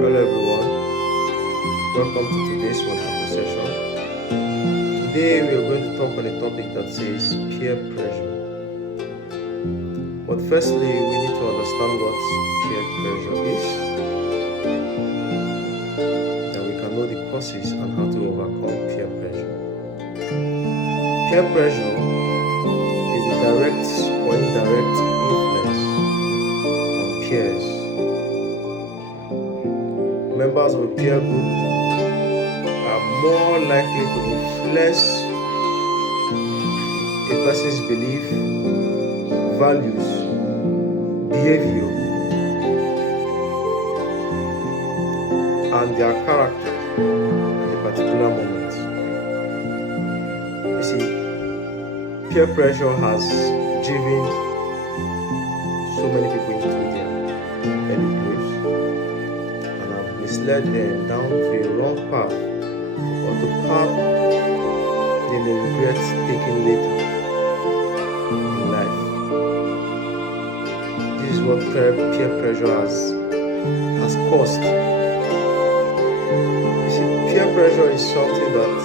Hello everyone, welcome to today's wonderful session. Today we are going to talk on a topic that says peer pressure. But firstly, we need to understand what peer pressure is, that we can know the causes and how to overcome peer pressure. Peer pressure is a direct or indirect influence on peers. Members of a peer group are more likely to influence a person's belief, values, behavior, and their character at a particular moment. You see, peer pressure has driven so many people into their early graves and have misled them down to a wrong path or the path they may regret taking later in life. This is what peer pressure has caused. You see, peer pressure is something that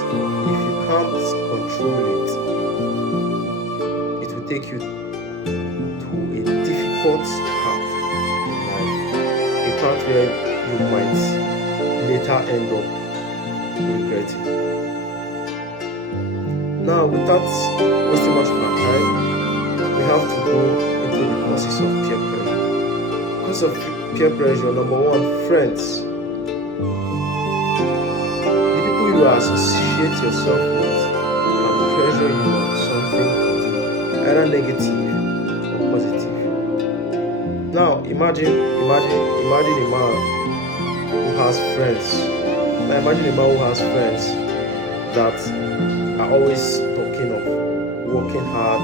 if you can't control it, it will take you to a difficult path in life, a path where you might later end up regretting. Now, without wasting much of our time, we have to go into the causes of peer pressure. Cause of peer pressure, number one, friends. The people you associate yourself with can pressure you on something to do, either negative or positive. Now, imagine a man who has friends. Now, imagine a man who has friends that are always talking of working hard,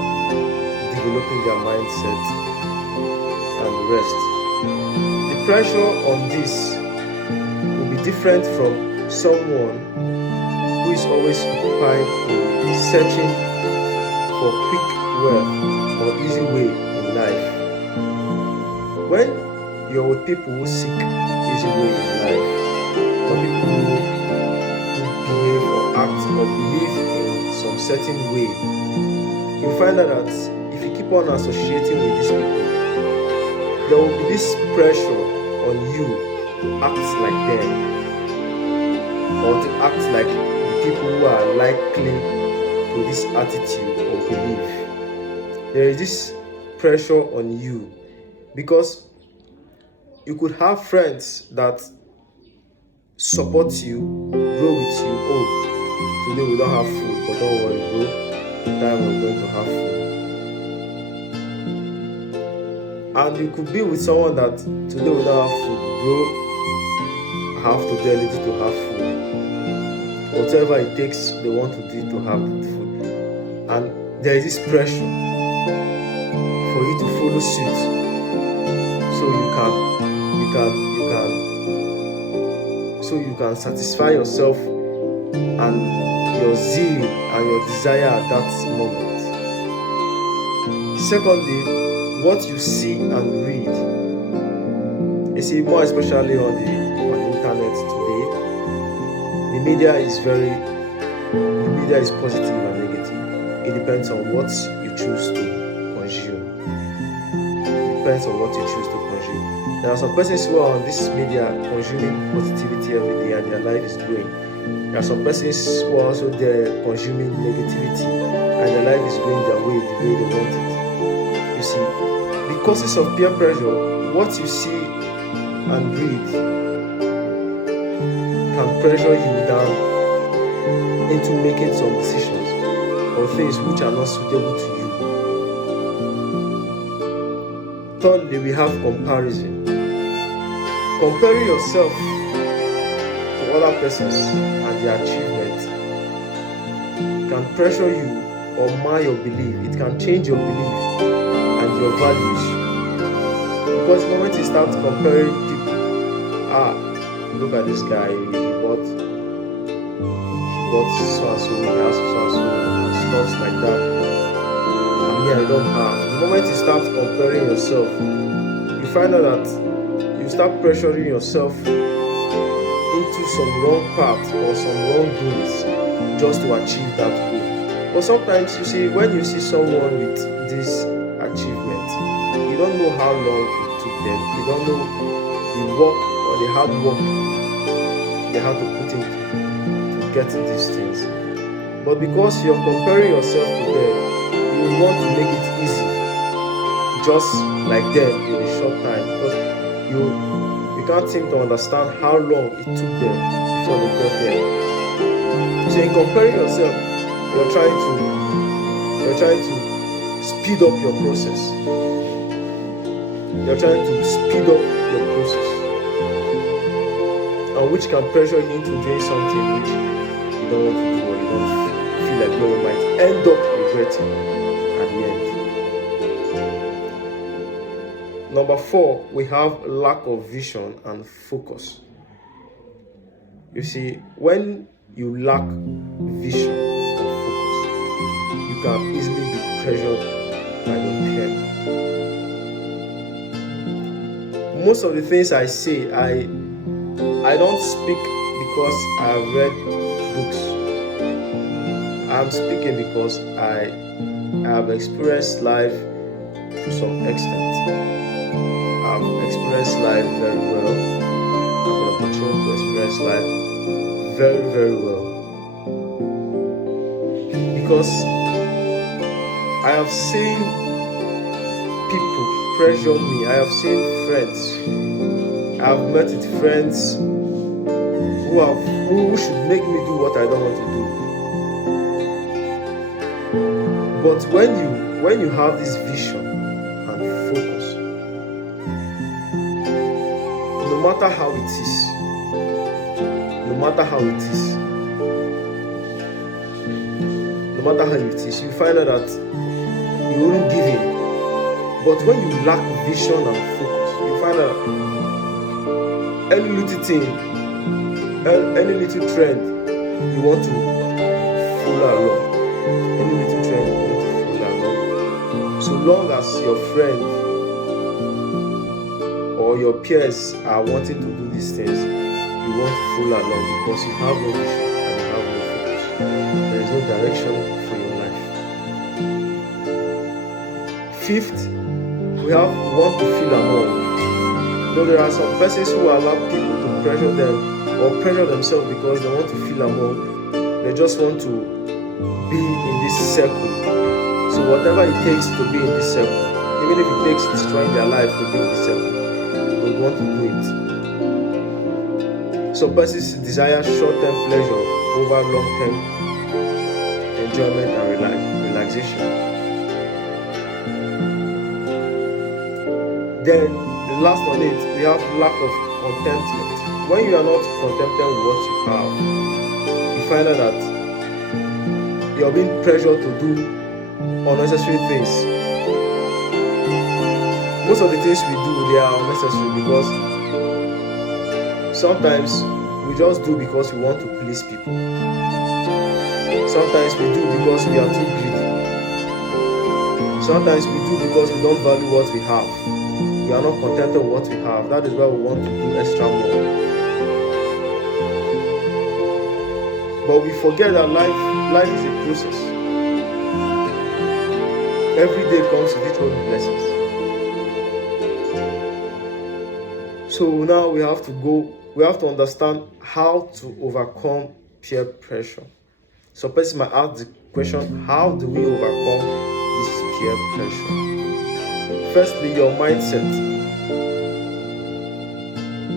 developing their mindset, and the rest. The pressure on this will be different from someone who is always occupied searching for quick wealth or easy way in life. When you're with people who seek easy way in life, or people who behave or act or believe in some certain way, you find out that if you keep on associating with these people, there will be this pressure on you to act like them or to act like the people who are likely to this attitude or belief. There is this pressure on you because you could have friends that support you, grow with you. Oh, today we don't have food, but don't worry, bro. Time we're going to have food. And you could be with someone that today we don't have food, bro. I have to do anything to have food. Whatever it takes, they want to do to have that food. And there is this pressure for you to follow suit, so you can satisfy yourself and your zeal and your desire at that moment. Secondly, what you see and read. You see, more especially on the internet today, the media is positive and negative. It depends on what you choose to consume. Depends on what you choose to consume. There are some persons who are on this media consuming positivity every day and their life is growing. There are some persons who are also there consuming negativity and their life is going their way, the way they want it. You see, the causes of peer pressure, what you see and read can pressure you down into making some decisions or things which are not suitable to you. Thirdly, we have comparison. Comparing yourself to other persons and their achievements can pressure you or mar your belief. It can change your belief and your values. Because the moment you start comparing people, look at this guy, he bought so and so, he has so and so, and stuff like that. And me, I don't have. The moment you start comparing yourself, you find out that you start pressuring yourself into some wrong path or some wrong doings just to achieve that goal. But sometimes you see, when you see someone with this achievement, you don't know how long it took them. You don't know the work or the hard work they had to put into to get these things. But because you're comparing yourself to them, you want to make it easy, just like them in a short time, because you can't seem to understand how long it took them before they got there. So in comparing yourself, you're trying to speed up your process. You're trying to speed up your process, and which can pressure you into doing something which you don't want to do, or you don't feel like you might end up regretting at the end. Number 4, we have lack of vision and focus. You see, when you lack vision or focus, you can easily be pressured by your peer. Most of the things I say, I don't speak because I've read books. I'm speaking because I have experienced life to some extent. I've experienced life very well. I've been opportunity to experience life very, very well. Because I have seen people pressure me. I have seen friends. I have met with friends who should make me do what I don't want to do. But when you have this vision and focus, no matter how it is, you find out that you won't give in. But when you lack vision and focus, you find out any little thing, any little trend, you want to follow along. Any little trend, you want to follow along. So long as your friend or your peers are wanting to do these things, you want to follow along because you have no vision and you have no focus. There is no direction for your life. 5th, we want to feel among. Though there are some persons who allow people to pressure them or pressure themselves because they want to feel among. They just want to be in this circle. So whatever it takes to be in this circle, even if it takes destroying their life to be in this circle, they want to do it. Some persons desire short-term pleasure over long-term enjoyment and relaxation. Then the last on it, we have lack of contentment. When you are not contented with what you have, you find out that you're being pressured to do unnecessary things. Most of the things we do, they are unnecessary because sometimes we just do because we want to please people. Sometimes we do because we are too greedy. Sometimes we do because we don't value what we have. We are not contented with what we have. That is why we want to do extra more. But we forget that life is a process. Every day comes with its own blessings. So now we have to understand how to overcome peer pressure. So person might ask the question, how do we overcome this peer pressure? Firstly, your mindset.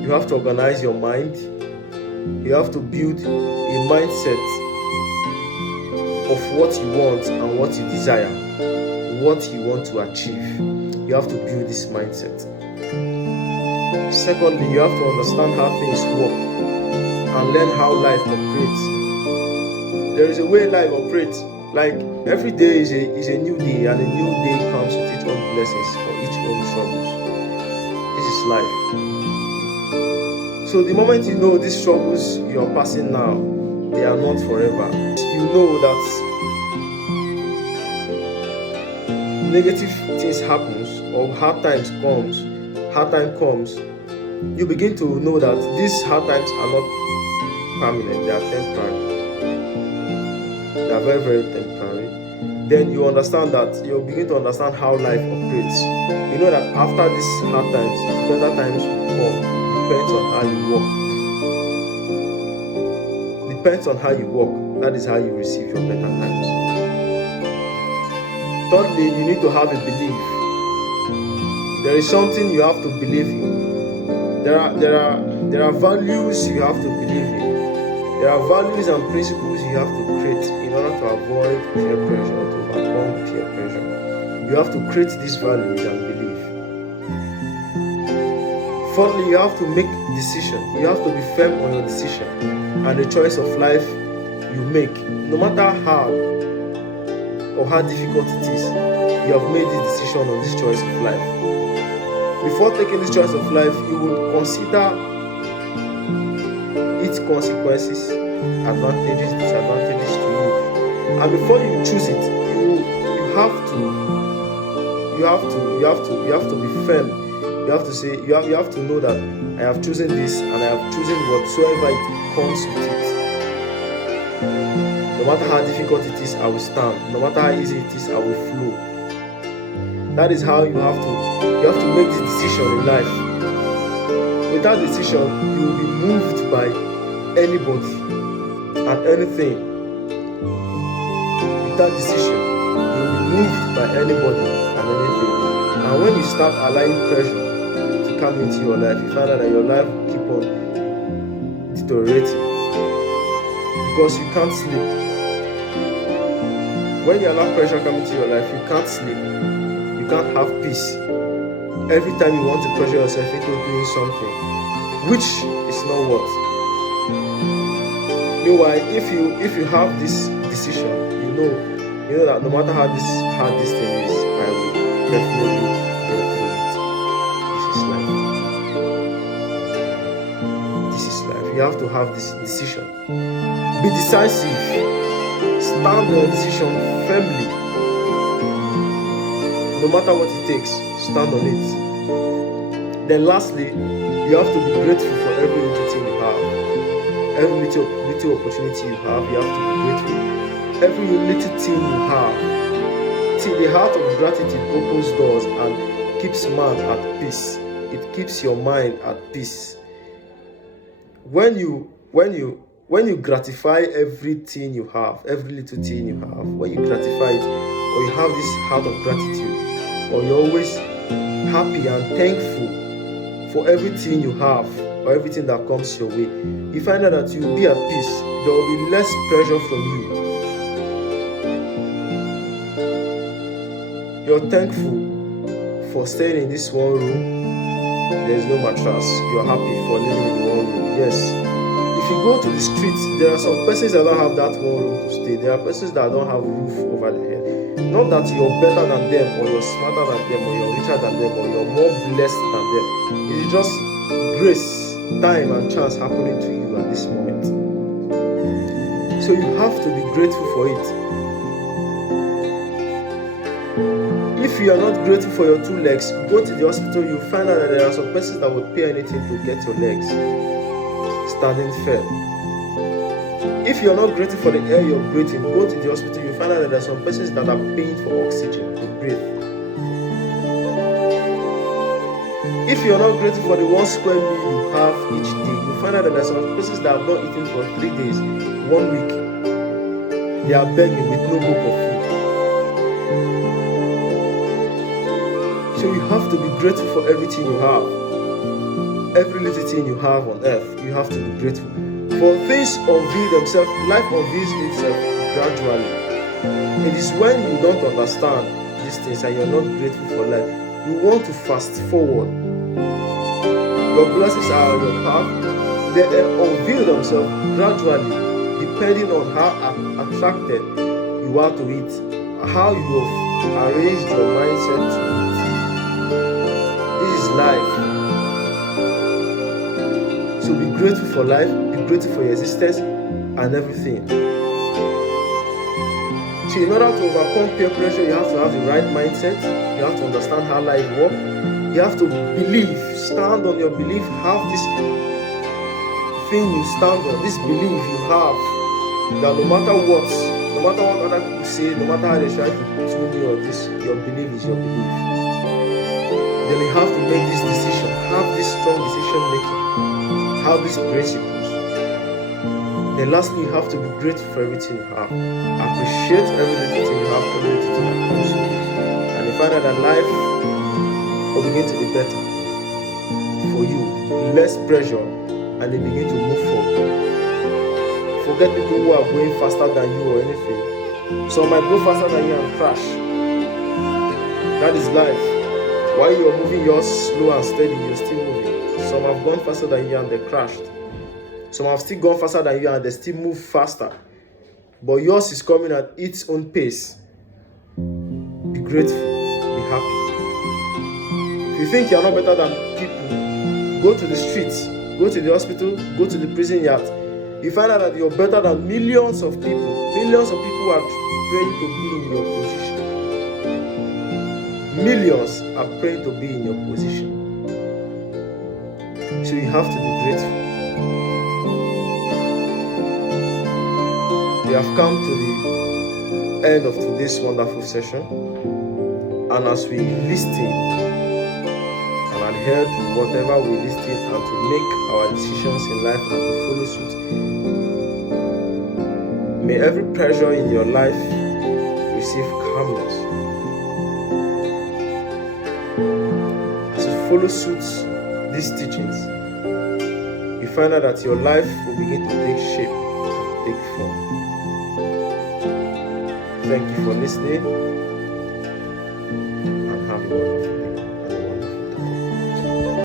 You have to organize your mind. You have to build a mindset of what you want and what you desire, what you want to achieve. You have to build this mindset. Secondly, you have to understand how things work and learn how life operates. There is a way life operates. Like every day is a new day, and a new day comes with its own blessings or its own struggles. This is life. So the moment you know these struggles you are passing now, they are not forever. You know that negative things happens or hard time comes, you begin to know that these hard times are not permanent, they are temporary. They are very, very temporary. Then you understand that, you begin to understand how life operates. You know that after these hard times, better times will come. Depends on how you walk. Depends on how you walk. That is how you receive your better times. Thirdly, you need to have a belief. There is something you have to believe in. There are values you have to believe in. There are values and principles you have to create in order to avoid peer pressure, to overcome peer pressure. You have to create these values and belief. Fourthly, you have to make decision. You have to be firm on your decision and the choice of life you make. No matter how or how difficult it is, you have made this decision on this choice of life. Before taking this choice of life, you will consider its consequences, advantages, disadvantages to you. And before you choose it, you have to be firm. You have to say, you have to know that I have chosen this and I have chosen whatsoever it comes with it. No matter how difficult it is, I will stand. No matter how easy it is, I will flow. That is how you have to make this decision in life. Without decision, you will be moved by anybody and anything. Without decision, you will be moved by anybody and anything. And when you start allowing pressure to come into your life, you find out that your life will keep on deteriorating because you can't sleep. When you allow pressure come into your life, you can't sleep. You can't have peace. Every time you want to pressure yourself into doing something, which is not what. Meanwhile, if you have this decision, you know that no matter how hard this thing is, I will definitely get through it. This is life. You have to have this decision. Be decisive. Stand on your decision firmly. No matter what it takes, stand on it. Then lastly, you have to be grateful for every little thing you have. Every little opportunity you have, you have to be grateful. Every little thing you have. See, the heart of gratitude opens doors and keeps man at peace. It keeps your mind at peace. When you gratify everything you have, every little thing you have, when you gratify it, or you have this heart of gratitude, or you're always happy and thankful for everything you have or everything that comes your way, you find out that you'll be at peace. There will be less pressure from you. You're thankful for staying in this one room. There's no mattress. You're happy for living in one room. Yes. If you go to the streets, there are some persons that don't have that one room to stay. There are persons that don't have a roof over their head. Not that you're better than them, or you're smarter than them, or you're richer than them, or you're more blessed than them. It's just grace, time, and chance happening to you at this moment. So you have to be grateful for it. If you are not grateful for your 2 legs, go to the hospital, you'll find out that there are some persons that would pay anything to get your legs standing firm. If you're not grateful for the air you're breathing, go to the hospital, you'll find out that there are some persons that are paying for oxygen to breathe. If you're not grateful for the 1 square meal you have each day, you'll find out that there are some persons that have not eaten for 3 days, 1 week. They are begging with no hope of food. So you have to be grateful for everything you have. Every little thing you have on earth, you have to be grateful. For things unveil themselves, life unveils itself gradually. It is when you don't understand these things and you're not grateful for life, you want to fast forward. Your blessings are on your path. They unveil themselves gradually, depending on how attracted you are to it, how you have arranged your mindset to it. This is life. So be grateful for life, be grateful for your existence and everything. So in order to overcome peer pressure, you have to have the right mindset. You have to understand how life works. You have to believe, stand on your belief, have this thing you stand on, this belief you have, that no matter what other people say, no matter how they try to put me or this, your belief is your belief. Then you have to make this decision, have this strong decision making, have these principles. Then lastly, you have to be grateful for everything you have. Appreciate every little thing you have, every little thing that comes to you. And you find out that life will begin to be better for you, less pressure, and they begin to move forward. Forget people who are going faster than you or anything. Some might go faster than you and crash. That is life. While you are moving yours slow and steady, you're still moving. Some have gone faster than you and they crashed. Some have still gone faster than you and they still move faster. But yours is coming at its own pace. Be grateful. Be happy. If you think you're not better than people, go to the streets, go to the hospital, go to the prison yard. You find out that you're better than millions of people. Millions of people are praying to be in your position. Millions are praying to be in your position. So you have to be grateful. We have come to the end of today's wonderful session. And as we listen and adhere to whatever we listen and to make our decisions in life and to follow suit, may every pressure in your life receive calmness. As you follow suit these teachings, you find out that your life will begin to take shape and take form. Thank you for listening and have a wonderful day.